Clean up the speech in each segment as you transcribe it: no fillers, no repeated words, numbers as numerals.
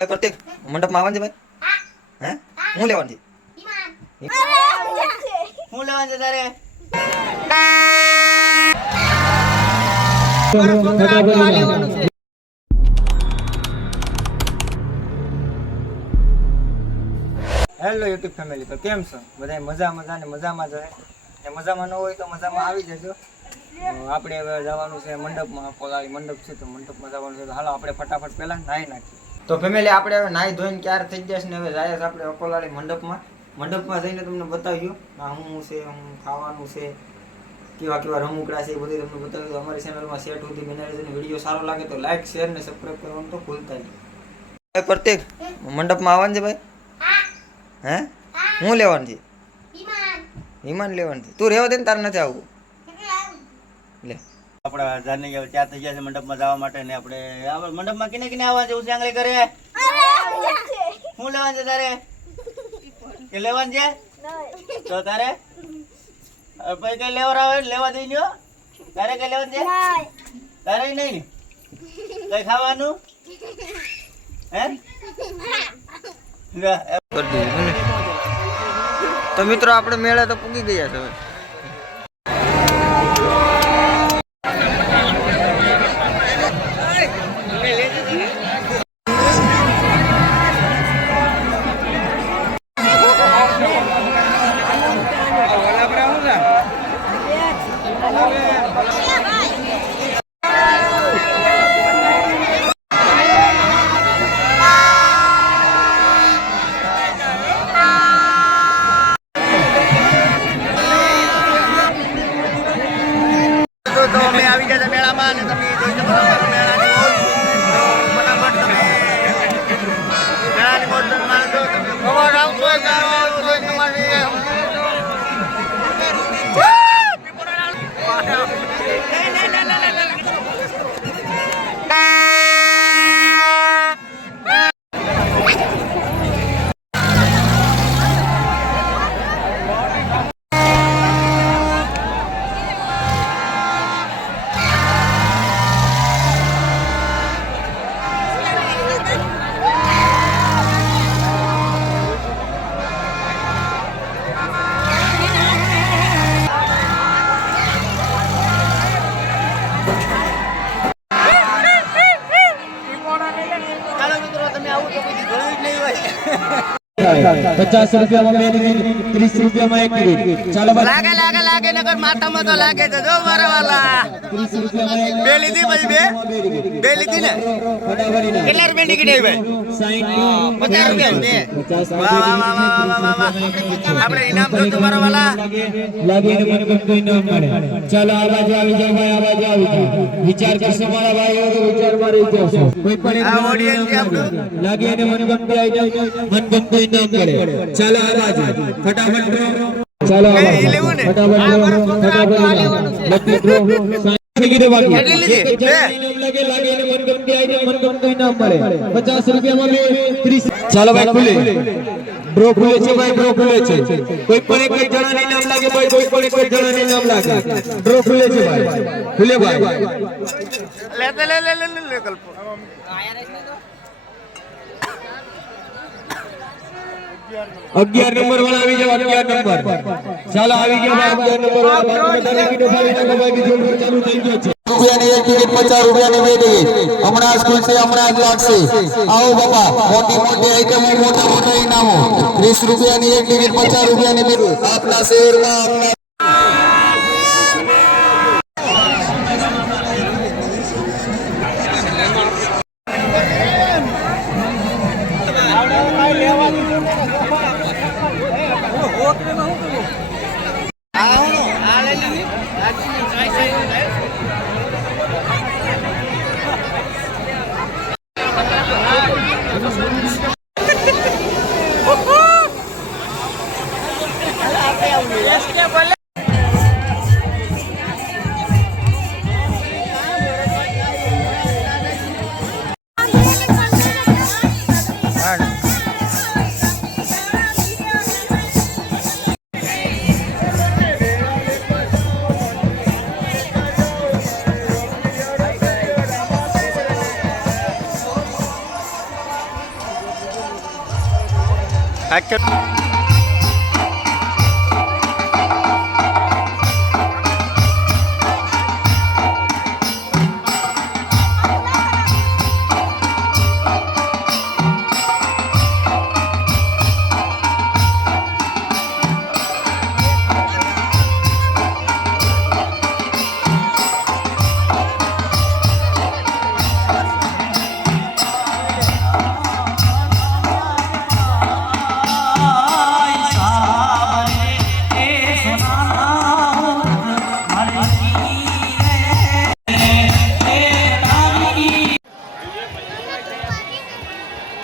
પ્રત્યેક મંડપમાં આવવાનું છે ભાઈ. હે હું લેવાનું છે? હું લેવાનું છે તારે? હેલો યુટ્યુબ ફેમિલી, તો કેમ છો બધા? મજામાં જ રહે. મજામાં ન હોય તો મજામાં આવી જજો. આપણે હવે જવાનું છે મંડપમાં. કોલાળી મંડપ છે તો મંડપમાં જવાનું છે. તો હાલો આપણે ફટાફટ પહેલા નાહી નાખીએ. તો ફેમિલી આપણે હવે નાહી ધોઈને ક્યારે થઈ ગયા છે ને હવે જાય છે આપણે કોલાળી મંડપમાં જઈને તમને બતાવ્યું શું છે, શું ખાવાનું છે, કેવા કેવા રમકડા છે, એ બધું તમને બતાવ્યું. અમારી ચેનલમાં સેટ સુધી બનાવી દેજો. વિડીયો સારો લાગે તો લાઈક, શેર ને સબસ્ક્રાઈબ કરવાનું તો ભૂલતા નહીં. પ્રત્યેક મંડપમાં આવવાનું છે ભાઈ. હે હું લેવાનું છે? વિમાન લેવાનું છે. તું રહેવા દે ને, તારે નથી આવવું. લે આપણા જાની હવે ચાર થઈ ગયા છે મંડપમાં જવા માટે ને આપણે મંડપમાં કિને કિને આવવા છે? ઉસાંગળી કરે હું લેવાનું છે તારે? કે લેવાનું છે? તો તારે પછી કઈ લેવા આવે લેવા દઈ લ્યો. તારે કઈ લેવાનું છે? તારે નહીં કઈ ખાવાનું હે? તો મિત્રો આપણે મેળા તો પૂગી ગયા છે હવે. તો અમે આવી ગયા મેળામાં અને તમે જોઈ શકો છો મેળાની મોજ. તો ફટાફટ તમે મેળાની મોજ તમે માણો. તમે ખબર આવશો તમારી ₹50 में ₹30 में एक टिकट. चलो લાગે લાગે લાગે નકર માથામાં તો લાગે છે જો મારા વાલા. ₹30 में બે લીધી પછી બે લીધી ને કેટલા રૂપિયા ટિકિટ આવી ભાઈ? 50 રૂપિયા ને. આપણે ઇનામ જોતું મારા વાલા. લાગીને મને ગમતો ઇનામ મળે. ચાલો આ બાજુ આવી જાઓ ભાઈ, આ બાજુ આવી જાઓ. વિચાર કરશો મારા ભાઈઓ તો વિચારમાં રહી જશો. કોઈ પણ આ ઓડિયન્સ છે આપણું. લાગીને મને ગમતો આવી જાઓ, મન ગમતો ઇનામ મળે. ચાલો આ બાજુ ફટાફટ ડ્રો. ચાલો આ બાજુ ફટાફટ ડ્રો. ટિકિટો બાકી કેટલી લીધી? લાગે લાગીને મન ગમતી આવી જાય, મન ગમતો ઇનામ મળે. ₹50 માં 30. ચાલો ભાઈ ખુલે ડ્રો ખુલે છે ભાઈ, ડ્રો ખુલે છે. કોઈ પણ એક જણાને ઇનામ લાગે ભાઈ, કોઈ પણ એક જણાને ઇનામ લાગે. ડ્રો ખુલે છે ભાઈ, ખુલે ભાઈ. લે કલ્પો 11 નંબર વાળા આવી જાવ. 11 નંબર ચાલો આવી ગયા ભાઈ. 11 નંબર વાળા ટિકિટો ફાડી નાખો ભાઈ. બીજો ચાલુ થઈ ગયો છે. રૂપિયાની એક ટિકિટ, ₹50 બે ટિકિટ. હમણાં સ્કૂલ છે, હમણાં જ લાગશે. આવો બાપા, મોટી મોટી આઈટમો, મોટા મોટા ઇનામો. ₹30 એક ટિકિટ, ₹50 બે. આપણા શહેરમાં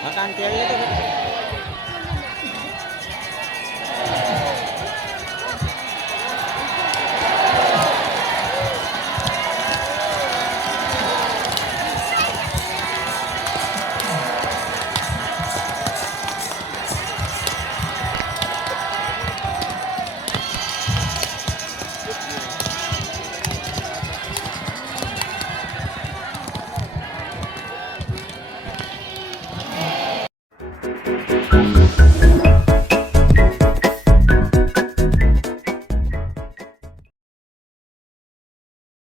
મકાન ત્યાં